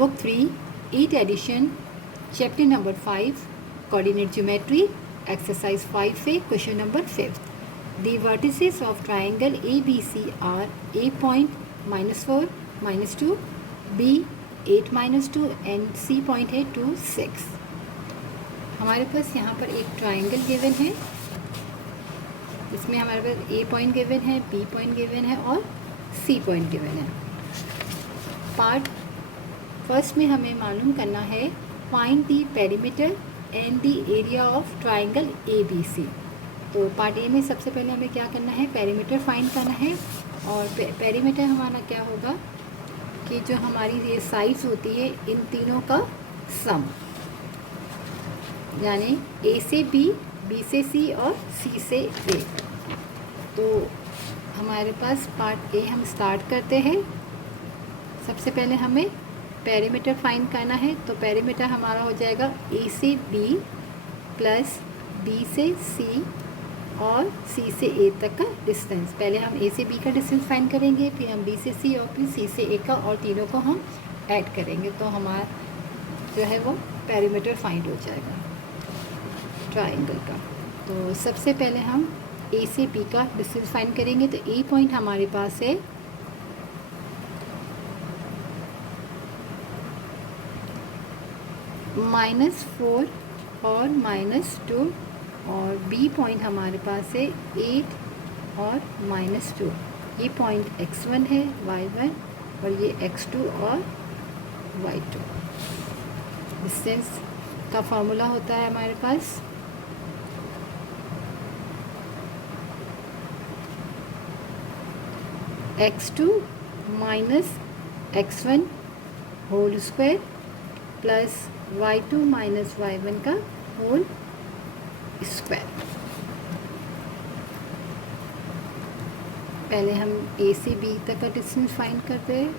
Book 3, 8th edition, chapter number 5, coordinate geometry, exercise 5A, question number 5th. The vertices of triangle ABC are A point -4, -2, B 8 -2 and C point है 2, 6. हमारे पास यहाँ पर एक triangle given है, इसमें हमारे पास A point given है, B point given है और C पॉइंट गिवन है. पार्ट फर्स्ट में हमें मालूम करना है find the perimeter and the area of triangle ABC. तो पार्ट ए में सबसे पहले हमें क्या करना है, पेरीमीटर फाइंड करना है. और पेरीमीटर हमारा क्या होगा कि जो हमारी ये साइड्स होती है इन तीनों का सम, यानी ए से बी, बी से सी और सी से ए. तो हमारे पास पार्ट ए हम स्टार्ट करते हैं. सबसे पहले हमें पेरीमीटर फाइंड करना है. तो पेरीमीटर हमारा हो जाएगा ए से बी प्लस बी से सी और सी से ए तक का डिस्टेंस. पहले हम ए से बी का डिस्टेंस फाइंड करेंगे, फिर हम बी से सी और फिर सी से ए का, और तीनों को हम ऐड करेंगे. तो हमारा जो है वो पेरीमीटर फाइंड हो जाएगा ट्राइंगल का. तो सबसे पहले हम ए से बी का डिस्टेंस फाइंड करेंगे. तो ए पॉइंट हमारे पास है -4 और -2 और B पॉइंट हमारे पास है 8 और -2. ये पॉइंट x1 है, y1 और ये x2 और y2. डिस्टेंस का फार्मूला होता है हमारे पास x2 minus x1 whole square plus y2 minus y1 का होल स्क्वायर. पहले हम ए से बी तक का डिस्टेंस फाइंड करते हैं.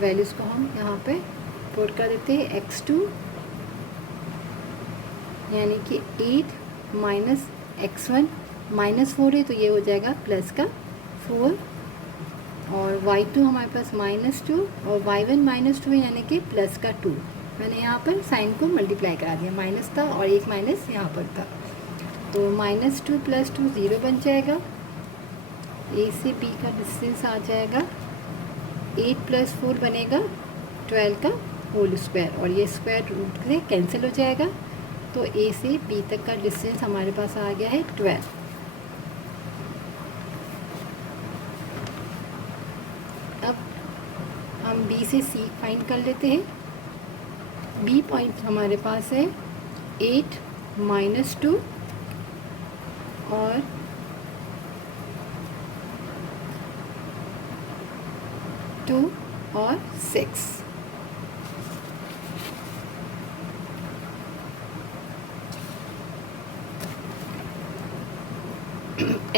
वैल्यूज़ को हम यहाँ पे पुट कर देते हैं. x2 यानी कि 8 माइनस x1 -4 है तो ये हो जाएगा प्लस का 4, और y2 हमारे पास -2 और y1 -2 यानी कि प्लस का 2. मैंने यहाँ पर साइन को मल्टीप्लाई करा दिया, माइनस था और एक माइनस यहाँ पर था. तो -2 + 2 0 बन जाएगा. ए से बी का डिस्टेंस आ जाएगा 8 + 4 बनेगा 12 का होल स्क्वायर, और ये स्क्वायर रूट से कैंसिल हो जाएगा. तो ए से बी तक का डिस्टेंस हमारे पास आ गया है 12. अब हम बी से सी फाइंड कर लेते हैं. बी पॉइंट हमारे पास है 8 -2 और टू और 6.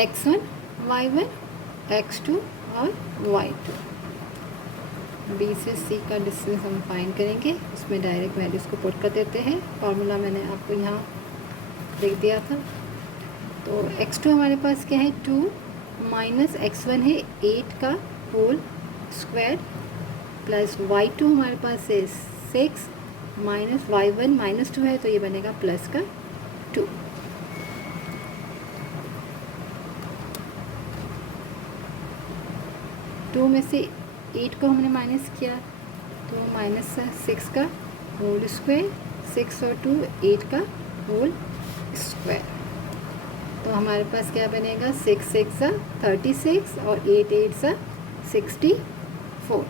x1 y1 x2 और y2. बी से सी का डिस्टेंस हम फाइंड करेंगे. उसमें डायरेक्ट वैल्यूज़ को पुट कर देते हैं. फार्मूला मैंने आपको यहाँ लिख दिया था. तो x2 हमारे पास क्या है 2 माइनस x1 है 8 का होल स्क्वायर प्लस y2 हमारे पास है 6 माइनस y1 -2 है तो ये बनेगा प्लस का 2. टू में से 8 को हमने माइनस किया तो -6 का होल स्क्वायर, 6 और 2 8 का होल स्क्वायर. तो हमारे पास क्या बनेगा 6 6 36 और 8 8 64.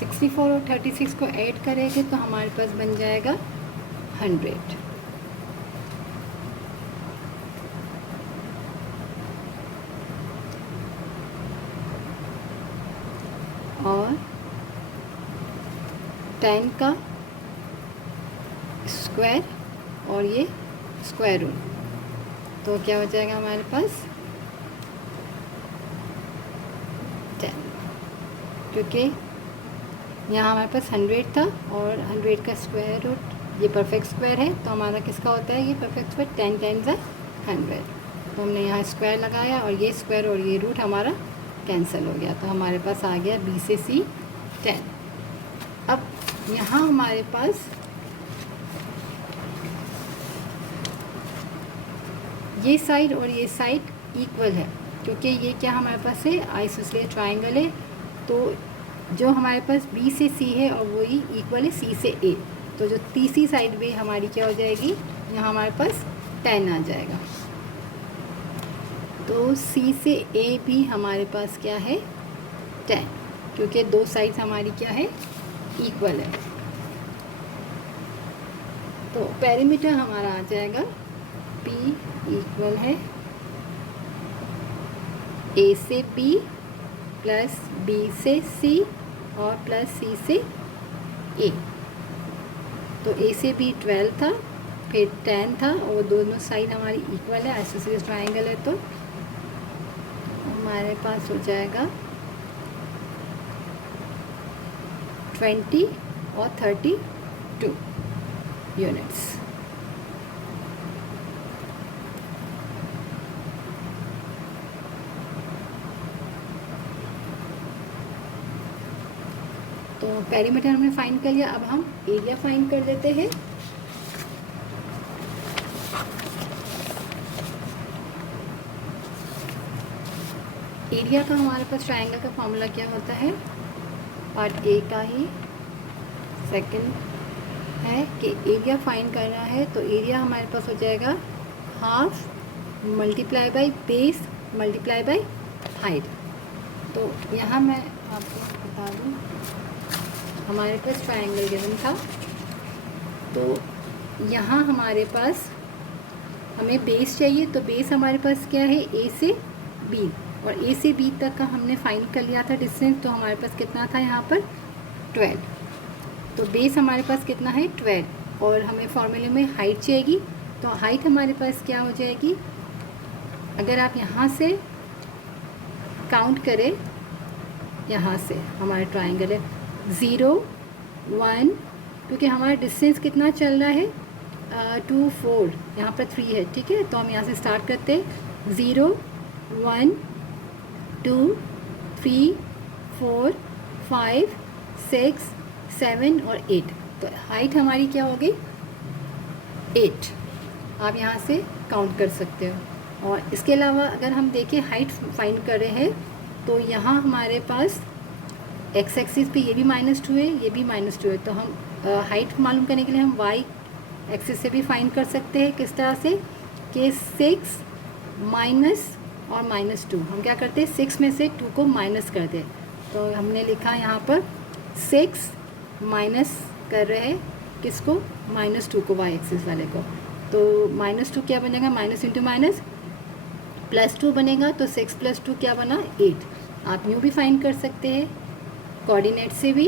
64 और 36 को ऐड करेंगे तो हमारे पास बन जाएगा 100. और 10 का स्क्वायर और ये स्क्वायर रूट. तो क्या हो जाएगा हमारे पास 10, क्योंकि यहाँ हमारे पास 100 था और 100 का स्क्वायर रूट ये परफेक्ट स्क्वायर है. तो हमारा किसका होता है ये परफेक्ट स्क्वायर 10 × 100. तो हमने यहाँ स्क्वायर लगाया और ये स्क्वायर और ये रूट हमारा कैंसिल हो गया, तो हमारे पास आ गया बी से सी 10। अब यहाँ हमारे पास ये साइड और ये साइड इक्वल है, क्योंकि ये क्या हमारे पास है, आइसोसेलेस ट्राइंगल है। तो जो हमारे पास बी से सी है और वही इक्वल है सी से ए, तो जो तीसरी साइड भी हमारी क्या हो जाएगी, यहाँ हमारे पास 10 आ जाएगा। तो सी से ए भी हमारे पास क्या है 10, क्योंकि दो साइड्स हमारी क्या है, इक्वल है। तो पेरीमीटर हमारा आ जाएगा P इक्वल है A से B प्लस B से C और प्लस C से A। तो A से B 12 था, फिर 10 था, और दोनों साइड हमारी इक्वल है, आइसोसेलेस ट्राइंगल है, तो हमारे पास हो जाएगा 20 और 32 यूनिट्स। तो पेरीमीटर हमने फाइंड कर लिया, अब हम एरिया फाइंड कर लेते हैं। एरिया का हमारे पास ट्राइंगल का फॉर्मूला क्या होता है, पार्ट ए का ही सेकंड है कि एरिया फाइंड करना है। तो एरिया हमारे पास हो जाएगा half multiply by base multiply by height. तो यहाँ मैं आपको बता दूँ, हमारे पास ट्राइंगल गिवन था, तो यहाँ हमारे पास हमें बेस चाहिए। तो बेस हमारे पास क्या है, ए से बी, और ए से बी तक का हमने फाइंड कर लिया था डिस्टेंस। तो हमारे पास कितना था यहाँ पर 12। तो बेस हमारे पास कितना है 12, और हमें फॉर्मूले में हाइट चाहिए। तो हाइट हमारे पास क्या हो जाएगी, अगर आप यहाँ से काउंट करें, यहाँ से हमारा ट्राइंगल है 0 1, क्योंकि हमारा डिस्टेंस कितना चल रहा है 2 4, यहाँ पर 3 है, ठीक है। तो हम यहाँ से स्टार्ट करते हैं 0 1 2 3 4 5 6 7 और 8। तो हाइट हमारी क्या हो गई 8, आप यहाँ से काउंट कर सकते हो। और इसके अलावा अगर हम देखें हाइट फाइंड कर रहे हैं, तो यहाँ हमारे पास एक्स एक्सिस पे ये भी -2 है, ये भी -2 है। तो हम हाइट मालूम करने के लिए हम वाई एक्सिस से भी फाइंड कर सकते हैं। किस तरह से कि 6 माइनस और -2, हम क्या करते हैं 6 में से 2 को माइनस कर दें। तो हमने लिखा यहाँ पर 6 माइनस कर रहे हैं किसको, -2 को, वाई एक्सिस वाले को। तो -2 क्या बनेगा, माइनस इंटू माइनस +2 बनेगा। तो 6 + 2 क्या बना 8। आप यूँ भी फाइंड कर सकते हैं कोऑर्डिनेट से भी,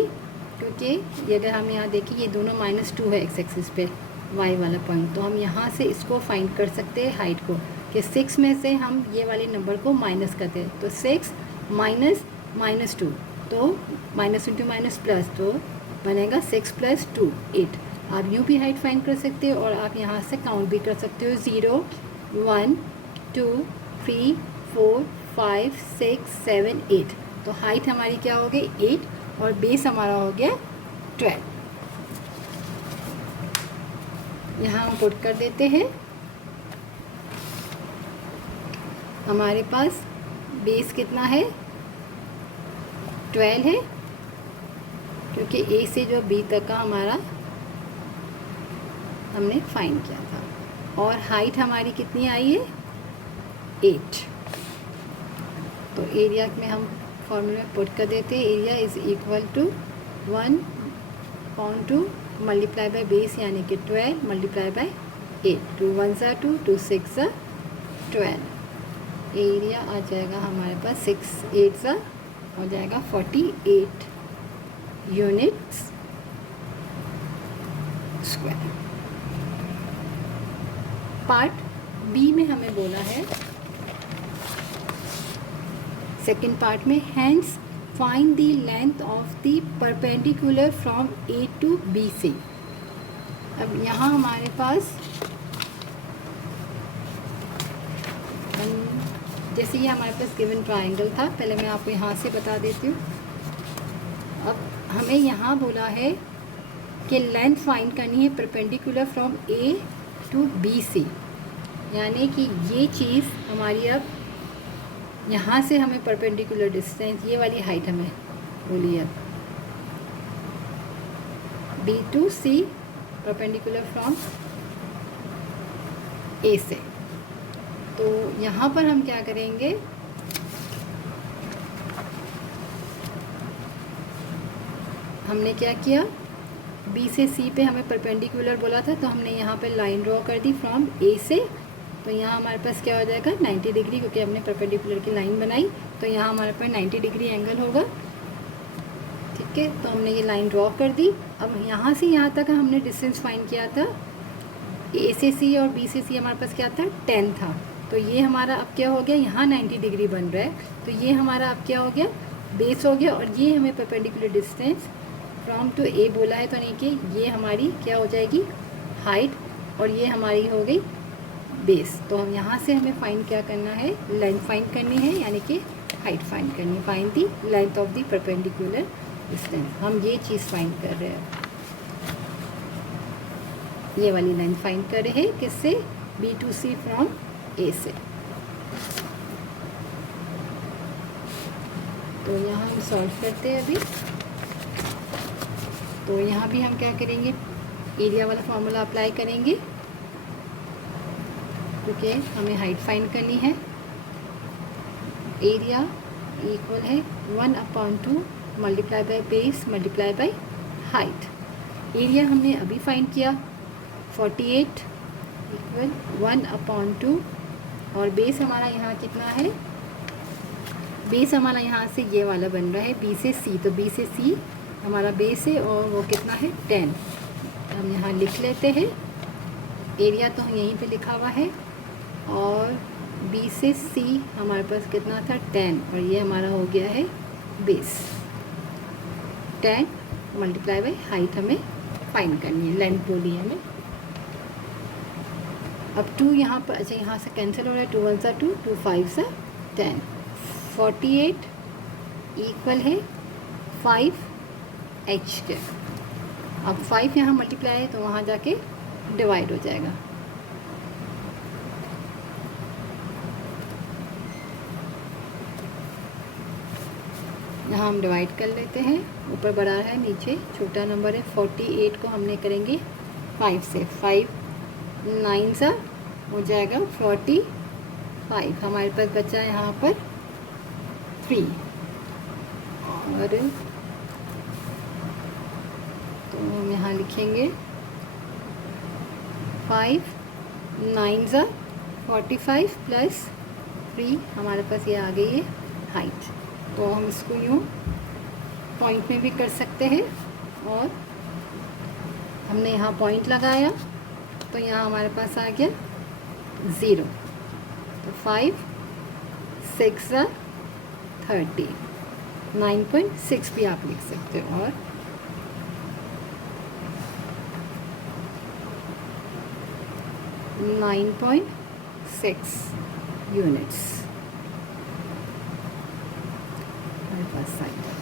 क्योंकि ये अगर हम यहाँ देखिए ये दोनों -2 है एक्स एक्सिस पे वाई वाला पॉइंट। तो हम यहाँ से इसको फाइंड कर सकते हैं हाइट को, कि 6 में से हम ये वाले नंबर को माइनस करते हैं। तो 6 माइनस -2, तो माइनस इंटू माइनस प्लस, तो बनेगा 6 + 2 8। आप यूँ भी हाइट फाइंड कर सकते हो, और आप यहाँ से काउंट भी कर सकते हो 0 1 2 3 4 5 6 7 8। तो हाइट हमारी क्या हो गई 8, और बेस हमारा हो गया 12। यहाँ हम पुट कर देते हैं, हमारे पास बेस कितना है 12 है, क्योंकि ए से जो बी तक का हमारा हमने फाइंड किया था। और हाइट हमारी कितनी आई है 8। तो एरिया में हम फॉर्मूला में पुट कर देते हैं, area is equal to 1/2 multiply by base, यानी कि 12 मल्टीप्लाई बाय 8। 2 1 ज़ा 2, 2 6 ज़ा 12। एरिया आ जाएगा हमारे पास 6 8 ज़ा हो जाएगा 48 यूनिट्स स्क्वायर। पार्ट बी में हमें बोला है, सेकेंड पार्ट में, hence find the length of the perpendicular from A to B से। अब यहाँ हमारे पास 1 जैसे ये हमारे पास गिवन ट्राइंगल था, पहले मैं आपको यहाँ से बता देती हूँ। अब हमें यहाँ बोला है कि लेंथ फाइंड करनी है perpendicular from A to B C, यानी कि ये चीज़ हमारी अब यहाँ से हमें परपेंडिकुलर डिस्टेंस, ये वाली हाइट हमें बोली है B to C perpendicular from A से। तो यहाँ पर हम क्या करेंगे, हमने क्या किया, बी से सी पे हमें परपेंडिकुलर बोला था, तो हमने यहाँ पे लाइन ड्रॉ कर दी फ्रॉम ए से। तो यहाँ हमारे पास क्या हो जाएगा 90 डिग्री, क्योंकि हमने परपेंडिकुलर की लाइन बनाई, तो यहाँ हमारे पास 90 डिग्री एंगल होगा। ठीक है, तो हमने ये लाइन ड्रॉ कर दी। अब यहाँ से यहाँ तक हमने डिस्टेंस फाइंड किया था, ए से सी और बी से सी हमारे पास क्या था 10 था। तो ये हमारा अब क्या हो गया, यहाँ 90 डिग्री बन रहा है, तो ये हमारा अब क्या हो गया बेस हो गया। और ये हमें परपेंडिकुलर डिस्टेंस फ्रॉम टू ए बोला है, तो यानी कि ये हमारी क्या हो जाएगी हाइट, और ये हमारी हो गई बेस। तो हम यहाँ से हमें फाइंड क्या करना है, लेंथ फाइंड करनी है, यानी कि हाइट फाइंड करनी है। Find the length of the perpendicular distance, हम ये चीज़ फाइंड कर रहे हैं, ये वाली लाइन फाइंड कर रहे हैं किससे, B to C from A से। तो यहाँ हम सॉल्व करते हैं अभी। तो यहाँ भी हम क्या करेंगे, एरिया वाला फॉर्मूला अप्लाई करेंगे, क्योंकि हमें हाइट फाइंड करनी है। एरिया इक्वल है 1/2 multiply by base multiply by height. Area हमने अभी फाइंड किया 48 इक्वल 1/2, और बेस हमारा यहाँ कितना है, बेस हमारा यहाँ से ये वाला बन रहा है बी से सी, तो बी से सी हमारा बेस है, और वो कितना है 10। हम यहाँ लिख लेते हैं, एरिया तो यहीं पे लिखा हुआ है, और बी से सी हमारे पास कितना था 10, और ये हमारा हो गया है बेस। 10 मल्टीप्लाई बाई हाइट हमें फाइंड करनी है, लेंथ बोली है हमें। अब 2 यहाँ पर, अच्छा यहाँ से कैंसिल हो रहा है, 2 1 2 2 5 10, 48 इक्वल है 5h के। अब 5 यहाँ मल्टीप्लाई है, तो वहाँ जाके डिवाइड हो जाएगा। यहाँ हम डिवाइड कर लेते हैं, ऊपर बड़ा है नीचे छोटा नंबर है। 48 को हमने करेंगे 5 से, 5 9 सा हो जाएगा 45। हमारे पास बचा है यहाँ पर 3, और तो हम यहाँ लिखेंगे 5 9 सा 45 प्लस 3, हमारे पास ये आ गई है हाइट। तो हम इसको यूँ पॉइंट में भी कर सकते हैं, और हमने यहाँ पॉइंट लगाया, तो यहाँ हमारे पास आ गया 0। तो 5 6 30, 9.6 भी आप लिख सकते हो, और .6 यूनिट्स हमारे पास साइड।